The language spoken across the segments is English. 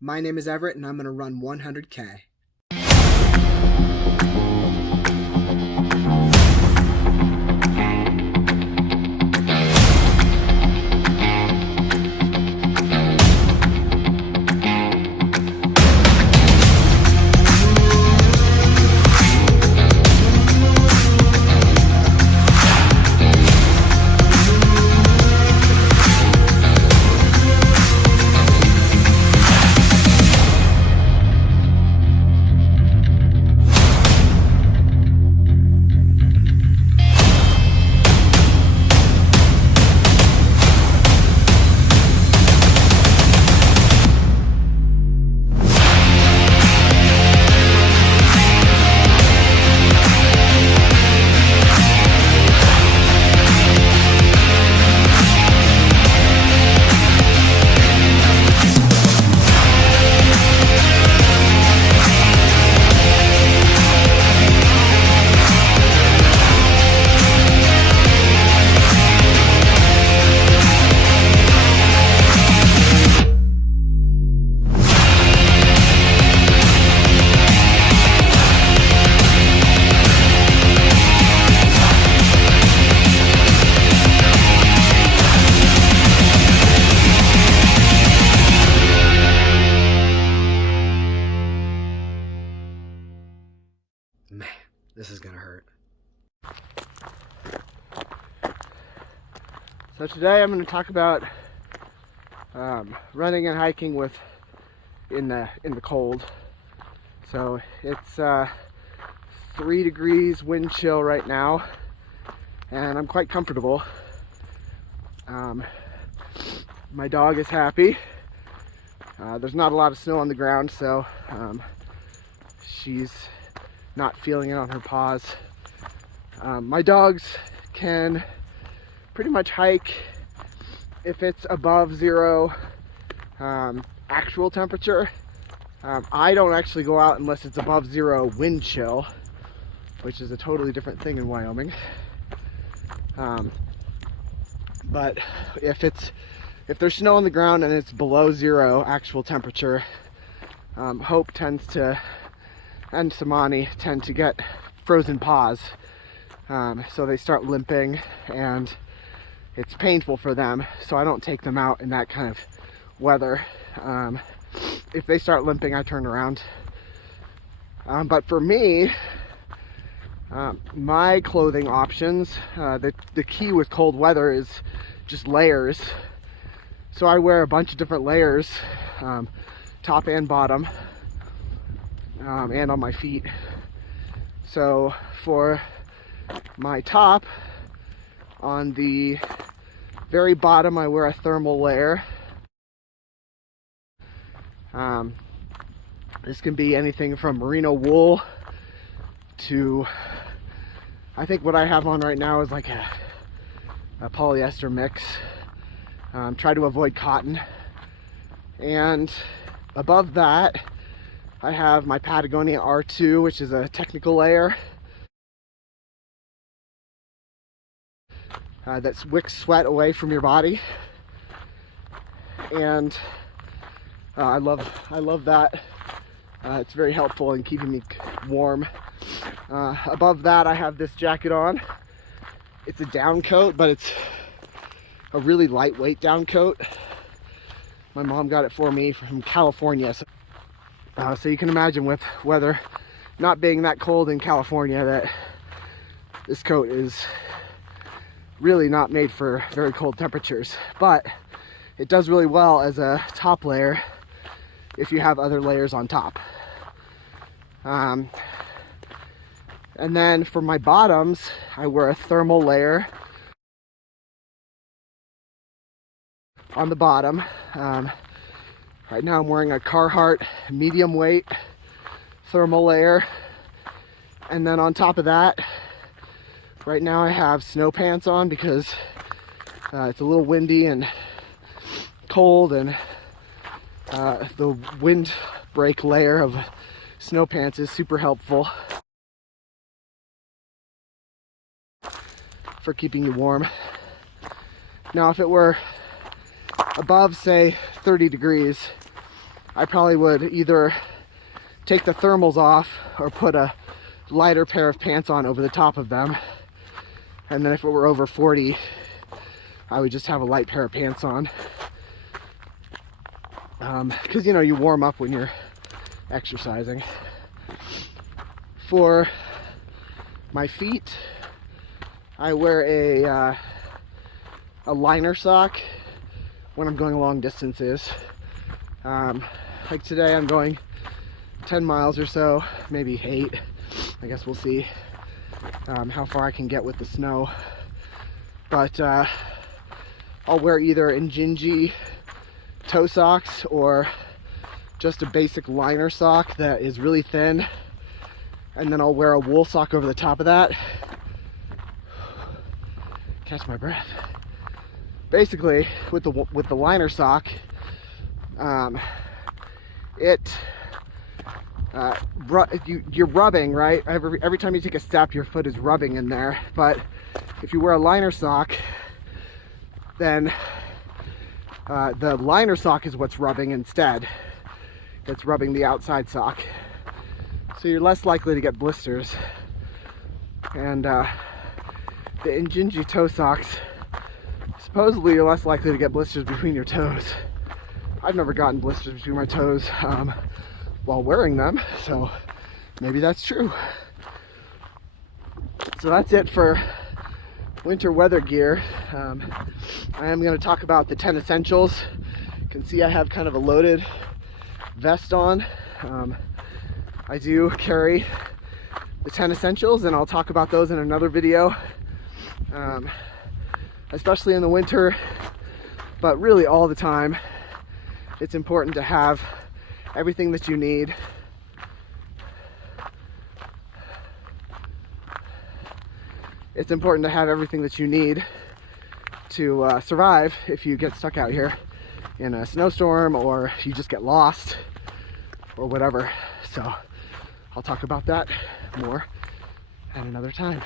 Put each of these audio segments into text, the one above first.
My name is Everett and I'm going to run 100K. Man, this is gonna hurt. So today I'm going to talk about running and hiking in the cold. So it's 3 degrees wind chill right now, and I'm quite comfortable. My dog is happy. There's not a lot of snow on the ground, so she's not feeling it on her paws. My dogs can pretty much hike if it's above zero actual temperature. I don't actually go out unless it's above zero wind chill, which is a totally different thing in Wyoming. But if there's snow on the ground and it's below zero actual temperature, Hope tends to and Samani tend to get frozen paws, so they start limping and it's painful for them, so I don't take them out in that kind of weather. If they start limping, I turn around. But for me, my clothing options, the key with cold weather is just layers. So I wear a bunch of different layers, top and bottom, and on my feet. So for my top, on the very bottom, I wear a thermal layer. This can be anything from merino wool to, I think what I have on right now is like a polyester mix. Try to avoid cotton. And above that, I have my Patagonia R2, which is a technical layer that wicks sweat away from your body, and I love that. It's very helpful in keeping me warm. Above that, I have this jacket on. It's a down coat, but it's a really lightweight down coat. My mom got it for me from California, so you can imagine with weather not being that cold in California that this coat is really not made for very cold temperatures, but it does really well as a top layer if you have other layers on top. And then for my bottoms, I wear a thermal layer on the bottom. Right now I'm wearing a Carhartt medium weight thermal layer, and then on top of that, right now I have snow pants on because it's a little windy and cold, and the windbreak layer of snow pants is super helpful for keeping you warm. Now if it were above, say, 30 degrees, I probably would either take the thermals off or put a lighter pair of pants on over the top of them. And then if it were over 40, I would just have a light pair of pants on. Because, you know, you warm up when you're exercising. For my feet, I wear a liner sock when I'm going long distances. Like today I'm going 10 miles or so, maybe 8. I guess we'll see how far I can get with the snow. But I'll wear either Injinji toe socks or just a basic liner sock that is really thin, and then I'll wear a wool sock over the top of that. Catch my breath. Basically, with the liner sock, you're rubbing, right? Every time you take a step, your foot is rubbing in there. But if you wear a liner sock, then the liner sock is what's rubbing instead. It's rubbing the outside sock. So you're less likely to get blisters. And the Injinji toe socks, supposedly you're less likely to get blisters between your toes. I've never gotten blisters between my toes while wearing them, so maybe that's true. So that's it for winter weather gear. I am going to talk about the 10 essentials. You can see I have kind of a loaded vest on. I do carry the 10 essentials, and I'll talk about those in another video, especially in the winter, but really all the time. It's important to have everything that you need. It's important to have everything that you need to survive if you get stuck out here in a snowstorm or you just get lost or whatever. So I'll talk about that more at another time.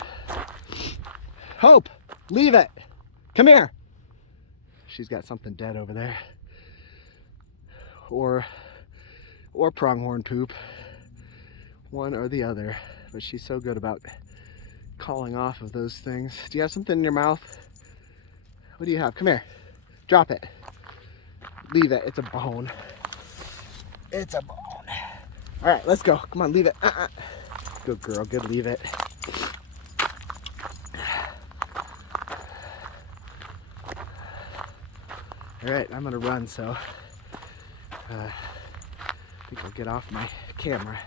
Hope, leave it. Come here. She's got something dead over there. Or pronghorn poop. One or the other. But she's so good about calling off of those things. Do you have something in your mouth? What do you have? Come here. Drop it. Leave it. It's a bone. It's a bone. All right, let's go. Come on, leave it. Good girl. Good, leave it. All right, I'm gonna run, so I think I'll get off my camera.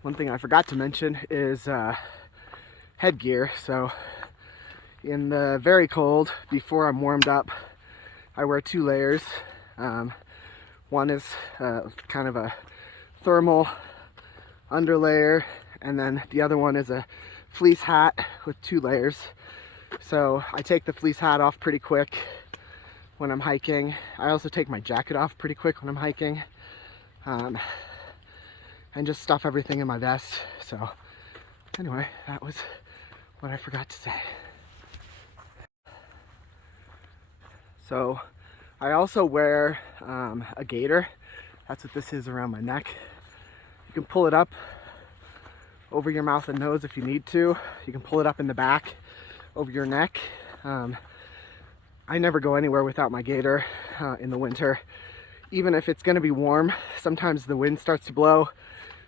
One thing I forgot to mention is headgear. So in the very cold, before I'm warmed up, I wear 2 layers. One is kind of a thermal underlayer, and then the other one is a fleece hat with 2 layers. So I take the fleece hat off pretty quick when I'm hiking. I also take my jacket off pretty quick when I'm hiking. And just stuff everything in my vest. So anyway, that was what I forgot to say. So I also wear a gaiter. That's what this is around my neck. You can pull it up over your mouth and nose if you need to. You can pull it up in the back over your neck. I never go anywhere without my gaiter in the winter. Even if it's gonna be warm, sometimes the wind starts to blow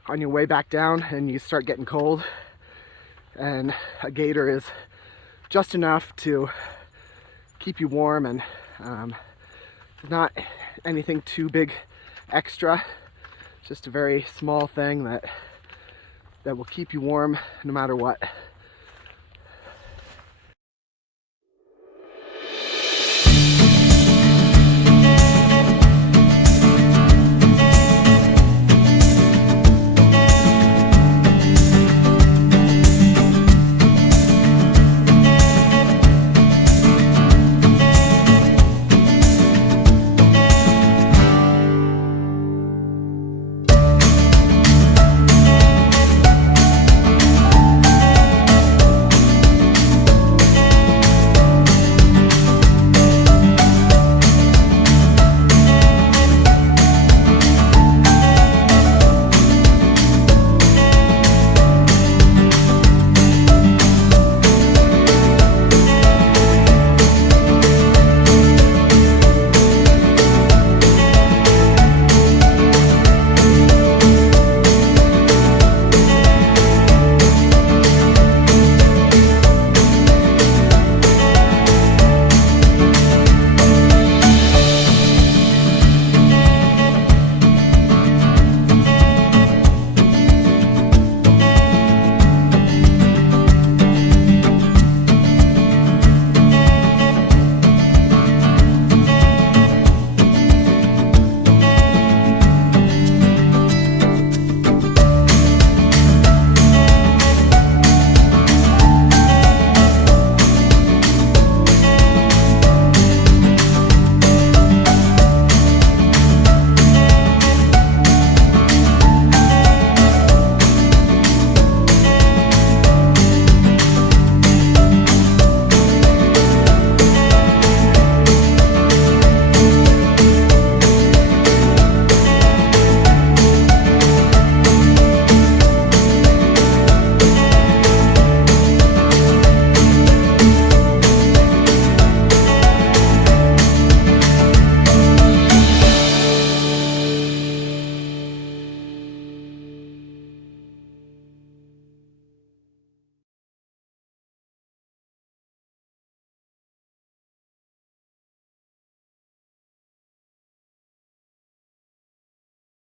on your way back down and you start getting cold. And a gaiter is just enough to keep you warm, and not anything too big extra. Just a very small thing that will keep you warm no matter what.